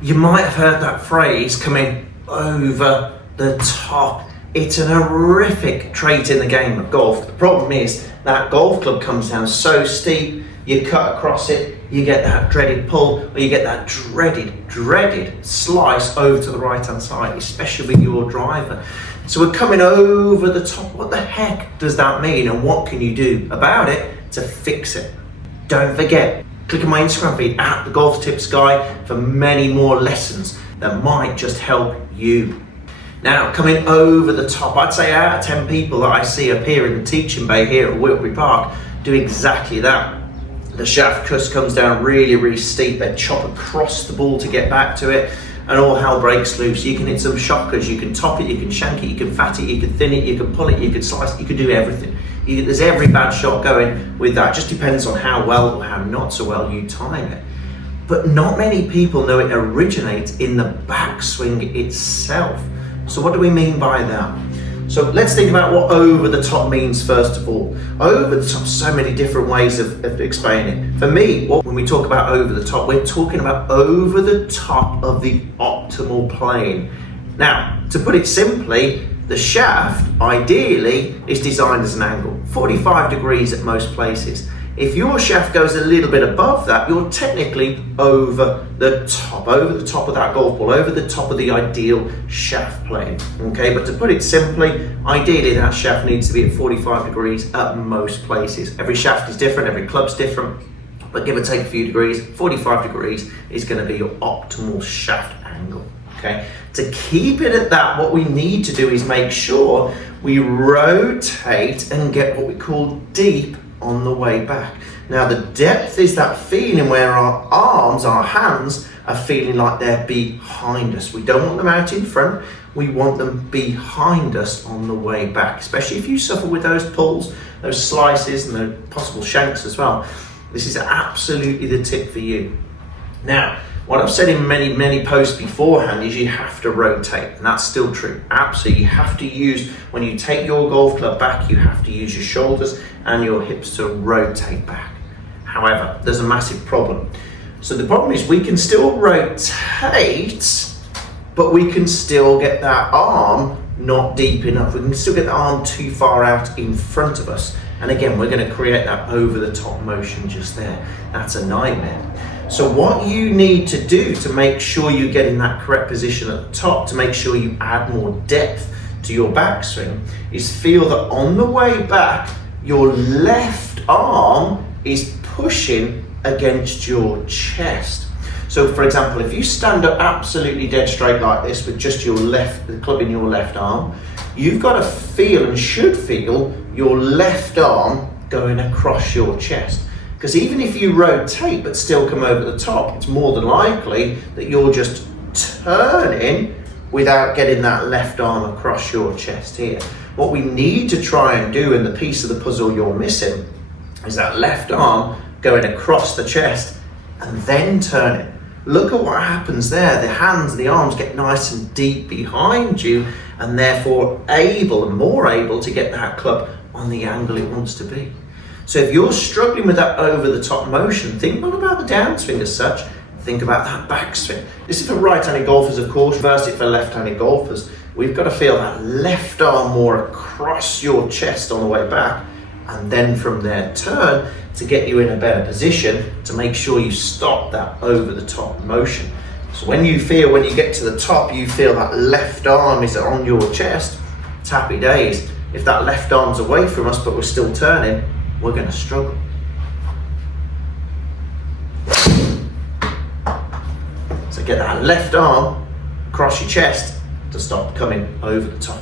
You might have heard that phrase, coming over the top. It's an horrific trait in the game of golf. The problem is that golf club comes down so steep, you cut across it, you get that dreaded pull, or you get that dreaded slice over to the right hand side, especially with your driver. So we're coming over the top. What the heck does that mean, and what can you do about it to fix it? Don't forget, click on my Instagram feed at the Golf Tips Guy for many more lessons that might just help you. Now, coming over the top, I'd say out of 10 people that I see up here in the teaching bay here at Wiltby Park do exactly that. The shaft comes down really steep, they chop across the ball to get back to it, and all hell breaks loose. You can hit some shockers, you can top it, you can shank it, you can fat it, you can thin it, you can pull it, you can slice it, you can do everything. There's every bad shot going with that. It just depends on how well or how not so well you time it. But not many people know it originates in the backswing itself. So what do we mean by that? So let's think about what over the top means first of all. Over the top, so many different ways of explaining it. For me, when we talk about over the top, we're talking about over the top of the optimal plane. Now, to put it simply, the shaft ideally is designed as an angle, 45 degrees at most places. If your shaft goes a little bit above that, you're technically over the top of that golf ball, over the top of the ideal shaft plane. Okay, but to put it simply, ideally that shaft needs to be at 45 degrees at most places. Every shaft is different, every club's different, but give or take a few degrees, 45 degrees is going to be your optimal shaft angle. Okay, to keep it at that, what we need to do is make sure we rotate and get what we call deep on the way back. Now the depth is that feeling where our arms, our hands are feeling like they're behind us. We don't want them out in front, we want them behind us on the way back, especially if you suffer with those pulls, those slices and those possible shanks as well. This is absolutely the tip for you. Now, what I've said in many posts beforehand is you have to rotate, and that's still true. Absolutely, you have to use, when you take your golf club back, you have to use your shoulders and your hips to rotate back. However, there's a massive problem. So the problem is we can still rotate, but we can still get that arm not deep enough. We can still get the arm too far out in front of us. And again, we're going to create that over the top motion just there. That's a nightmare. So what you need to do to make sure you get in that correct position at the top, to make sure you add more depth to your backswing, is feel that on the way back, your left arm is pushing against your chest. So for example, if you stand up absolutely dead straight like this with just the club in your left arm, you've got to feel and should feel your left arm going across your chest. Because even if you rotate but still come over the top, it's more than likely that you're just turning without getting that left arm across your chest here. What we need to try and do, and the piece of the puzzle you're missing, is that left arm going across the chest and then turning. Look at what happens there. The hands, the arms get nice and deep behind you, and therefore more able to get that club on the angle it wants to be. So if you're struggling with that over the top motion, think not about the downswing as such, think about that backswing. This is for right-handed golfers, of course, reverse it for left-handed golfers. We've got to feel that left arm more across your chest on the way back, and then from there turn to get you in a better position to make sure you stop that over the top motion. So when you get to the top, you feel that left arm is on your chest, it's happy days. If that left arm's away from us but we're still turning, we're going to struggle. So get that left arm across your chest to stop coming over the top.